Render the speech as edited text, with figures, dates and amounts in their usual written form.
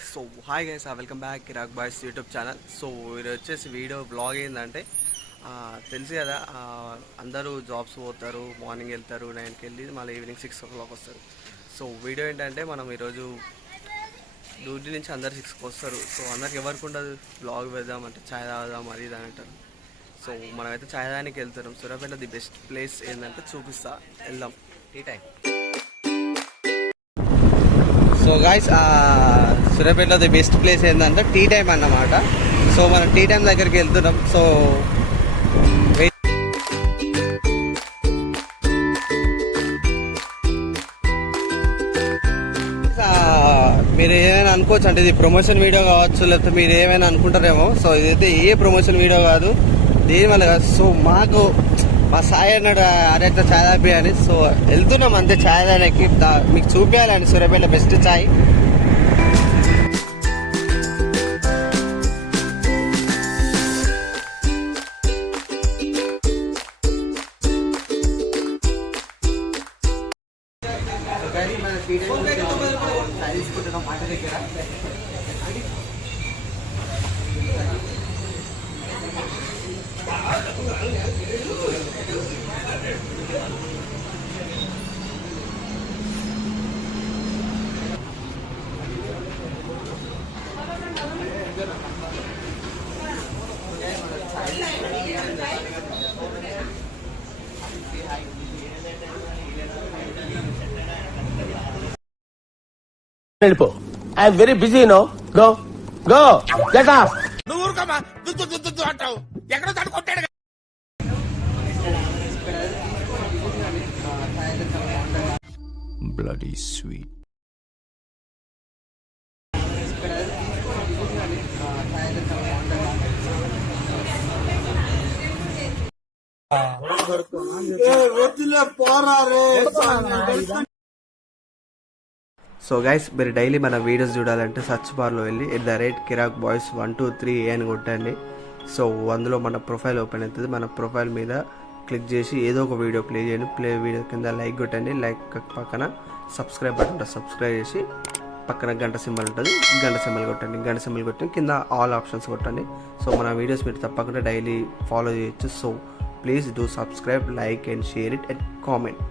So hi guys, welcome back Kiraak boys YouTube channel. So ఇది వచ్చేసి video blog ఏంటంటే తెలుసు కదా, అందరూ జాబ్స్ పోతారు, మార్నింగ్ వెళ్తారు 9కి వెళ్ళి మళ్ళీ ఈవినింగ్ 6 o'clock వస్తారు. సో వీడియో ఏంటంటే మనం ఈరోజు డ్యూటీ నుంచి అందరు 6కి వస్తారు. సో అందరికి ఎవరికి ఉండదు బ్లాగ్ వేద్దాం అంటే ఛాయ్ తాగుదాం అది ఇది అని అంటారు. సో మనమైతే ఛాయ్ తాగడానికి వెళ్తున్నాం. సూర్యాపేట ది బెస్ట్ ప్లేస్ ఏంటంటే చూపిస్తా, వెళ్దాం. Tea time. సో గాయ్స్, సూర్యాపేటలో ది బెస్ట్ ప్లేస్ ఏంటంటే టీ టైం అన్నమాట. సో మనం టీ టైం దగ్గరికి వెళ్తున్నాం. సో మీరు ఏమైనా అనుకోవచ్చు అంటే ఇది ప్రమోషన్ వీడియో కావచ్చు, లేకపోతే మీరు ఏమైనా అనుకుంటారేమో. సో ఇదైతే ఏ ప్రమోషన్ వీడియో కాదు, దీనివల్ల కాదు. సో మాకు మా సాయి అన్నాడు అరైతే ఛాయ్ తాపియాలి. సో వెళ్తున్నాం అంతే ఛాయ్ తాగడానికి, మీకు చూపించాలని సూర్యాపేట బెస్ట్ ఛాయ్. తీసుకుంటున్నాం మాట దగ్గర. వెళ్ళిపో. I'm very busy no. Go go get off. నువ్వు ఊరుకోమా, దుద్దు దుద్దు దుద్దు అంటావు. ఎక్కడో తను కొట్టాడు. Bloody sweet. సో గైస్, మీరు డైలీ మన వీడియోస్ చూడాలంటే సర్చ్ బార్లో వెళ్ళి @కిరాక్ బాయ్స్ 123 అని కొట్టండి. సో అందులో మన ప్రొఫైల్ ఓపెన్ అవుతుంది. మన ప్రొఫైల్ మీద క్లిక్ చేసి ఏదో ఒక వీడియో ప్లే చేయండి. ప్లే వీడియో కింద లైక్ కొట్టండి. లైక్ పక్కన సబ్స్క్రైబ్ బటన్ ఉంటుంది, సబ్స్క్రైబ్ చేసి పక్కన గంట సింబల్ ఉంటుంది, గంట సింబల్ కొట్టండి. గంట సింబల్ కొట్టి కింద ఆల్ ఆప్షన్స్ కొట్టండి. సో మన వీడియోస్ మీరు తప్పకుండా డైలీ ఫాలో చేయొచ్చు. So please do subscribe, like and share it and comment.